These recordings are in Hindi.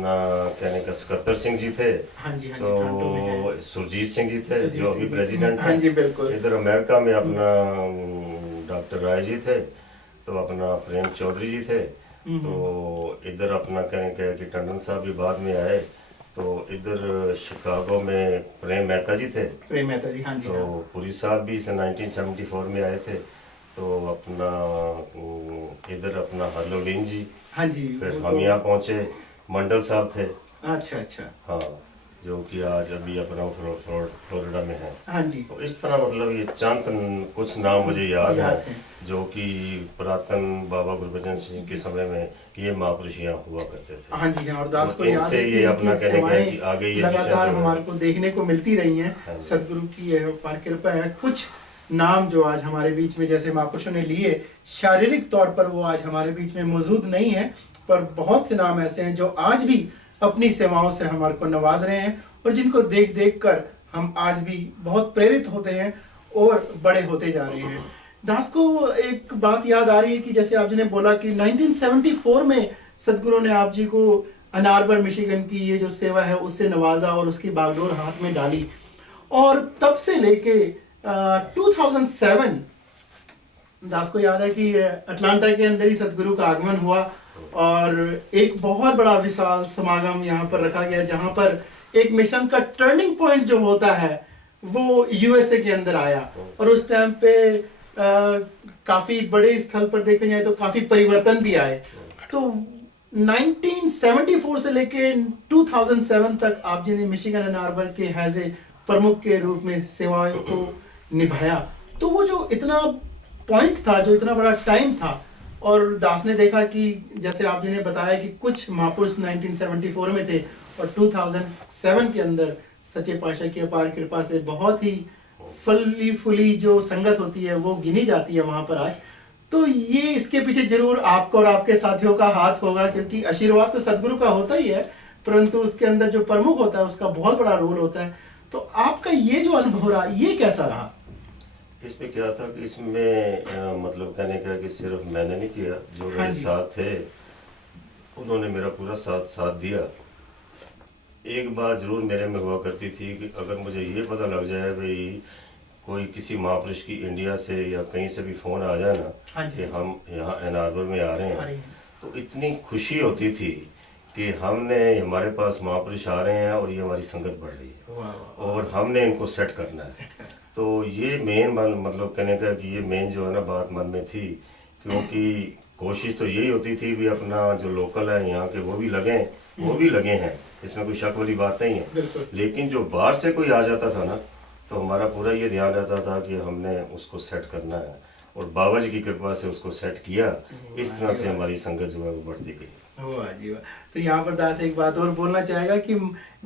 अपना कहने का सकत्तर सिंह जी थे। हाँ जी, हाँ जी, तो टोरंटो में है। सुरजीत सिंह जी थे सुरजीत जो सिंह अभी जी, प्रेसिडेंट हाँ हैं। जी, बिल्कुल। इधर अमेरिका में अपना डॉक्टर राय जी थे। तो अपना प्रेम चौधरी जी थे। तो इधर अपना कहने का है कि टंडन साहब भी बाद में आए। तो इधर शिकागो में प्रेम मेहता जी थे। प्रेम मेहता जी, हाँ जी, तो हाँ। पुरी साहब भी 1974 में आए थे। तो अपना इधर अपना हरलोडीन जी। हाँ जी, फिर वो हम तो यहाँ पहुँचे, मंडल साहब थे। अच्छा, अच्छा। हाँ, जो कि आज अभी अपना फ्लोरिडा में है। हाँ जी, तो इस तरह मतलब ये चंद कुछ नाम मुझे याद हैं है। जो कि पुरातन बाबा गुरबचन सिंह के समय में ये महापुरुष यहाँ हुआ करते थे। हाँ जी, हाँ, और दास और को याद इनसे है कि ये इनकी अपना कहने का है कि सेवाएं आगे ये दिशा लगातार जो है। हमारे को देखने को मिलती रही हैं। हाँ जी। सदगुरु की यह अपार कृपा है। कुछ नाम जो आज हमारे बीच में जैसे महापुरुषों ने लिए, शारीरिक तौर पर वो आज हमारे बीच में मौजूद नहीं है, पर बहुत से नाम ऐसे हैं जो आज भी अपनी सेवाओं से हमारे को नवाज रहे हैं और जिनको देख देख कर हम आज भी बहुत प्रेरित होते हैं और बड़े होते जा रहे हैं। दास को एक बात याद आ रही है कि जैसे आप जी ने बोला कि 1974 में सदगुरु ने आप जी को अन आर्बर मिशिगन की ये जो सेवा है उससे नवाजा और उसकी बागडोर हाथ में डाली, और तब से लेके 2007 दास को याद है कि अटलांटा के अंदर ही सदगुरु का आगमन हुआ और एक बहुत बड़ा विशाल समागम यहाँ पर रखा गया, जहाँ पर एक मिशन का टर्निंग पॉइंट जो होता है वो यूएसए के अंदर आया। और उस टाइम पे काफी बड़े स्थल पर देखे जाए तो काफी परिवर्तन भी आए। तो 1974 से लेके 2007 तक आप जी ने मिशिगन एन आर्बर के हैज ए प्रमुख के रूप में सेवाओं को निभाया। तो वो जो इतना पॉइंट था, जो इतना बड़ा टाइम था, और दास ने देखा कि जैसे आप जी ने बताया कि कुछ महापुरुष 1974 में थे और 2007 के अंदर सच्चे पातशाह की अपार कृपा से बहुत ही फली फुली जो संगत होती है वो गिनी जाती है वहां पर आज। तो ये इसके पीछे जरूर आपका और आपके साथियों का हाथ होगा, क्योंकि आशीर्वाद तो सदगुरु का होता ही है, परंतु उसके अंदर जो प्रमुख होता है उसका बहुत बड़ा रोल होता है। तो आपका ये जो अनुभव रहा, ये कैसा रहा? इसमें क्या था कि इसमें मतलब कहने का कि सिर्फ मैंने नहीं किया, जो मेरे साथ थे उन्होंने मेरा पूरा साथ दिया। एक बात जरूर मेरे में हुआ करती थी कि अगर मुझे ये पता लग जाए भाई कोई किसी महापुरुष की इंडिया से या कहीं से भी फ़ोन आ जाए ना कि हम यहाँ एन आर्बर में आ रहे हैं, तो इतनी खुशी होती थी कि हमने हमारे पास महापुरुष आ रहे हैं और ये हमारी संगत बढ़ रही है और हमने इनको सेट करना है। तो ये मेन मतलब कहने का कि ये मेन जो है ना बात मन में थी, क्योंकि कोशिश तो यही होती थी भी अपना जो लोकल है यहाँ के वो भी लगे हैं, इसमें कोई शक वाली बात नहीं है। लेकिन जो बाहर से कोई आ जाता था ना, तो हमारा पूरा ये ध्यान रहता था कि हमने उसको सेट करना है, और बाबा जी की कृपा से उसको सेट किया। इस तरह से हमारी संगत जो है वो बढ़ती गई। वाह जी वाह। तो यहाँ पर दास एक बात और बोलना चाहेगा कि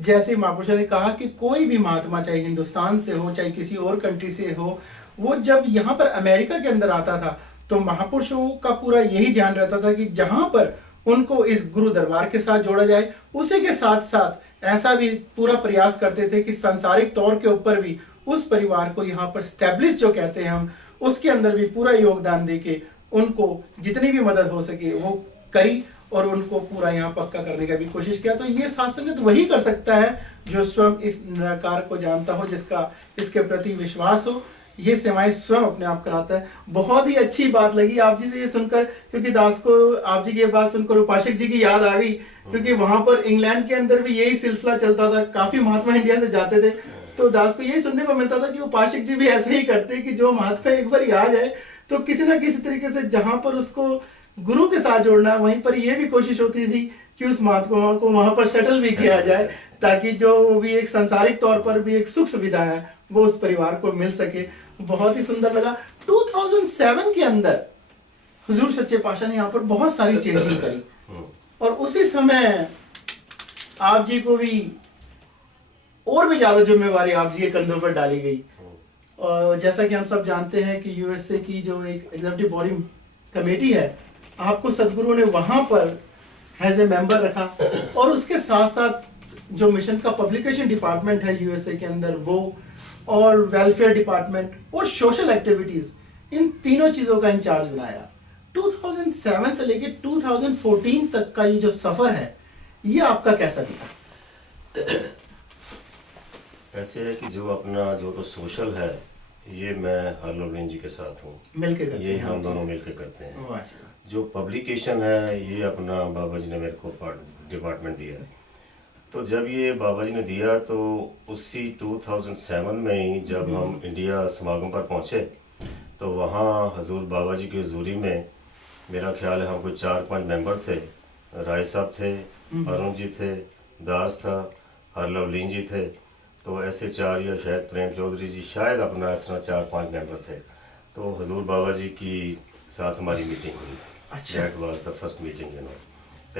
जैसे महापुरुषों ने कहा कि कोई भी महात्मा चाहे हिंदुस्तान से हो चाहे किसी और कंट्री से हो, वो जब यहाँ पर अमेरिका के अंदर आता था तो महापुरुषों का पूरा यही ध्यान रहता था कि जहाँ पर उनको इस गुरु दरबार के साथ जोड़ा जाए, उसी के साथ साथ ऐसा भी पूरा प्रयास करते थे कि सांसारिक तौर के ऊपर भी उस परिवार को यहाँ पर स्टैब्लिश जो कहते हैं हम, उसके अंदर भी पूरा योगदान देके उनको जितनी भी मदद हो सके वो करी और उनको पूरा यहाँ पक्का करने का भी कोशिश किया। तो ये साथ संगत वही कर सकता है जो स्वयं इस निराकार को जानता हो, जिसका इसके प्रति विश्वास हो। ये सेवाएं स्वयं अपने आप कराता है। बहुत ही अच्छी बात लगी आप जी से ये सुनकर, क्योंकि दास को आप जी की बात सुनकर उपासक जी की याद आ गई, क्योंकि वहां पर इंग्लैंड के अंदर भी यही सिलसिला चलता था। काफी महात्मा इंडिया से जाते थे तो दास को यही सुनने को मिलता था कि उपासक जी भी ऐसे ही करते कि जो महात्मा एक बार आ जाए तो किसी ना किसी तरीके से जहां पर उसको गुरु के साथ जोड़ना है, वहीं पर यह भी कोशिश होती थी कि उस महात्मा को वहां पर शटल भी किया जाए, ताकि जो भी एक सांसारिक तौर पर भी एक सुख सुविधा है वो उस परिवार को मिल सके। बहुत ही सुंदर लगा। 2007 के अंदर हुजूर सच्चे पातशाह ने यहाँ पर बहुत सारी चेंजिंग करी और उसी समय आप जी को भी और भी ज्यादा जिम्मेवारी आप जी के कंधों पर डाली गई। और जैसा कि हम सब जानते हैं कि यूएसए की जो एक एग्जीक्यूटिव बॉडी कमेटी है, आपको सदगुरु ने वहां पर एज ए मेंबर रखा, और उसके साथ साथ जो मिशन का पब्लिकेशन डिपार्टमेंट है यूएसए के अंदर वो, और वेलफेयर डिपार्टमेंट और सोशल एक्टिविटीज, इन तीनों चीजों का इंचार्ज बनाया। 2007 से लेके 2014 तक का ये जो सफर है, ये आपका कैसा बीता? ऐसे है कि जो अपना जो तो सोशल है, ये मैं हार्लोविन जी के साथ हूँ, मिलके करते ये हैं हम आप? दोनों मिलकर करते हैं। वाह जी वाह। जो पब्लिकेशन है ये अपना बाबा जी ने मेरे को डिपार्टमेंट दिया है। तो जब ये बाबा जी ने दिया तो उसी 2007 में ही जब हम इंडिया समागम पर पहुँचे तो वहाँ हजूर बाबा जी की हजूरी में मेरा ख्याल है हम कोई 4-5 मेंबर थे। राय साहब थे, अरुण जी थे, दास था, हरलवलीन जी थे, तो ऐसे 4 या शायद प्रेम चौधरी जी, शायद अपना इस तरह 4-5 मेंबर थे। तो हजूर बाबा जी की साथ हमारी मीटिंग हुई। अच्छा। That was the first meeting, you know.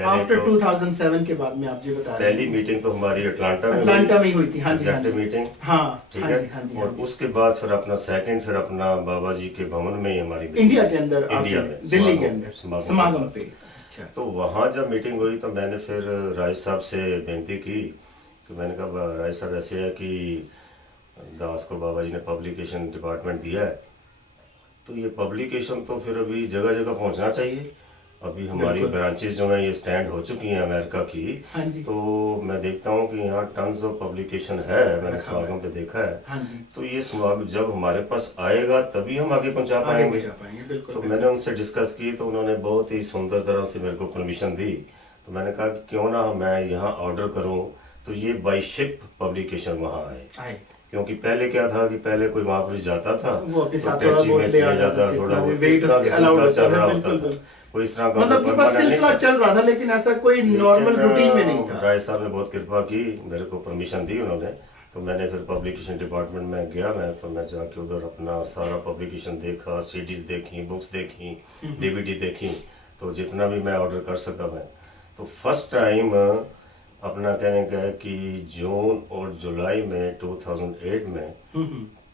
After 2007 के बाद में आप जी बता रहे पहली हैं। मीटिंग तो हमारी अटलांटा अटलांटा में हुई थी, हाँ जी हाँ जी। एग्जेक्टिव मीटिंग, हाँ ठीक हाँ है। जी हाँ जी और हाँ जी। उसके बाद फिर अपना सेकंड, फिर अपना बाबा जी के भवन में ही हमारी मीटिंग, इंडिया के अंदर इंडिया आपकी, में, दिल्ली के समागम- अंदर के समागम बाद। पे। अच्छा। तो वहाँ जब मीटिंग हुई तो मैंने फिर राय साहब से बेनती की कि मैंने कहा राय साहब ऐसे है कि दास को बाबा जी ने पब्लिकेशन डिपार्टमेंट दिया है, तो ये पब्लिकेशन तो फिर अभी जगह जगह पहुंचना चाहिए। अभी हमारी बिल्कुल। ब्रांचेस जो हैं ये स्टैंड हो चुकी हैं अमेरिका की। हाँ जी। तो मैं देखता हूँ कि यहाँ टन्स ऑफ पब्लिकेशन है, मैंने रखा हुआ है। समागम पे देखा है। हाँ जी। तो ये समागम जब हमारे पास आएगा तभी हम आगे पहुंचा आगे पाएंगे। पहुंचा पाएंगे, बिल्कुल तो बिल्कुल। मैंने उनसे डिस्कस की तो उन्होंने बहुत ही सुंदर तरह से मेरे को परमिशन दी। तो मैंने कहा कि क्यों ना मैं यहाँ ऑर्डर करूँ तो ये बाई शिप पब्लिकेशन वहाँ आए। आए। क्योंकि पहले क्या था कि पहले कोई महापुरुष जाता था वो अपने तो साथ थोड़ा टैक्सी बहुत में ले दिया आता जाता था, थोड़ा जितना बहुत, भी इस तरह वेट से अलाउड सिलसिला होता चल था, रहा बिल्कुल होता था। बिल्कुल। कोई इस तरह का मतलब कि बस परमानेंट नहीं सिलसिला था। चल रहा था, लेकिन ऐसा कोई नॉर्मल लेकिन, रूटीन में नहीं था। राय साहब ने बहुत कृपा की, मेरे को परमिशन दी उन्होंने। तो मैंने फिर पब्लिकेशन डिपार्टमेंट में गया, तो मैं जाके उधर अपना सारा पब्लिकेशन देखा, सीडीज देखी, बुक्स देखी, डीवीडी देखी, तो जितना भी मैं ऑर्डर कर सका मैं। तो फर्स्ट टाइम अपना कहने का है कि जून और जुलाई में 2008 में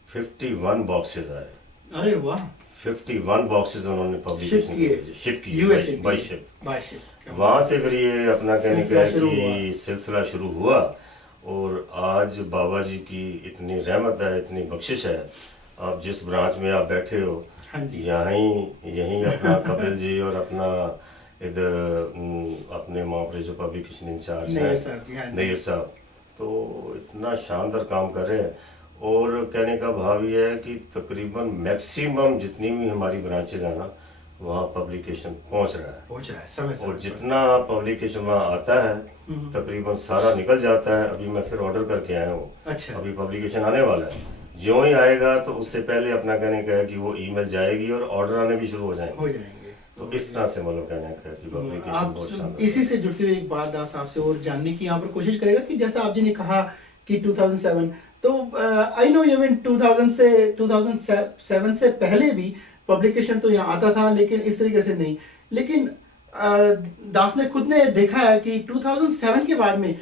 51 बॉक्सेस आए। अरे वाह। 51 बॉक्सेस उन्होंने पब्लिकेशन शिप की, USA by ship. By ship. वहाँ से फिर ये अपना कहने का है सिलसिला शुरू कि सिलसिला शुरू हुआ। और आज बाबा जी की इतनी रहमत है, इतनी बख्शिश है, आप जिस ब्रांच में आप बैठे हो, हाँ जी। यहीं अपना कपिल जी और अपना इधर अपने महापुरुष जो पब्लिकेशन इंचार्ज नैयर हैं, साहब जी, हाँ जी। नैयर साहब, तो इतना शानदार काम कर रहे हैं। और कहने का भाव ये है कि तकरीबन मैक्सिमम जितनी भी हमारी ब्रांचेज हैं ना, वहाँ पब्लिकेशन पहुँच रहा है। पहुंच रहा है समय और समय पर। जितना पब्लिकेशन वहाँ आता है तकरीबन सारा निकल जाता है। अभी मैं फिर ऑर्डर करके आया हूँ, अच्छा। अभी पब्लिकेशन आने वाला है। ज्यों ही आएगा तो उससे पहले अपना कहने का है कि वो ईमेल जाएगी और ऑर्डर आने भी शुरू हो जाएंगे। हो जाएंगे। तो इस तरह से मतलब कहने का है कि पब्लिकेशन आप बहुत शानदार इसी से जुड़ते हुए एक बात दास आपसे और जानने की यहाँ पर कोशिश करेगा कि जैसा आप जी ने कहा कि 2007, तो आई नो इवन 2007 से पहले भी पब्लिकेशन तो यहाँ आता था, लेकिन इस तरीके से नहीं। लेकिन दास ने खुद ने देखा है कि 2007 के बाद में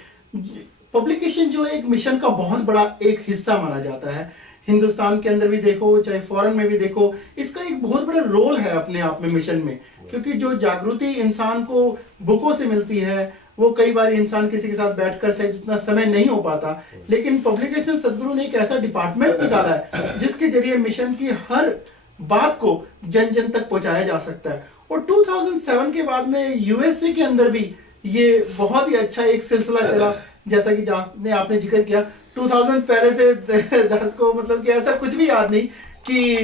पब्लिकेशन जो एक मिशन का बहुत बड़ा एक हिस्सा माना जाता है। हिंदुस्तान के अंदर भी देखो, चाहे फॉरेन में भी देखो, इसका एक बहुत बड़ा रोल है अपने आप में मिशन में। क्योंकि जो जागृति इंसान को बुकों से मिलती है, वो कई बार इंसान किसी के साथ बैठकर शायद उतना समय नहीं हो पाता, लेकिन पब्लिकेशन सदगुरु ने एक ऐसा डिपार्टमेंट निकाला है जिसके जरिए मिशन की हर बात को जन जन तक पहुंचाया जा सकता है। और 2007 के बाद में यूएसए के अंदर भी ये बहुत ही अच्छा एक सिलसिला चला, जैसा कि आपने जिक्र किया। 2000 पहले से 10 को मतलब कि ऐसा कुछ भी याद नहीं कि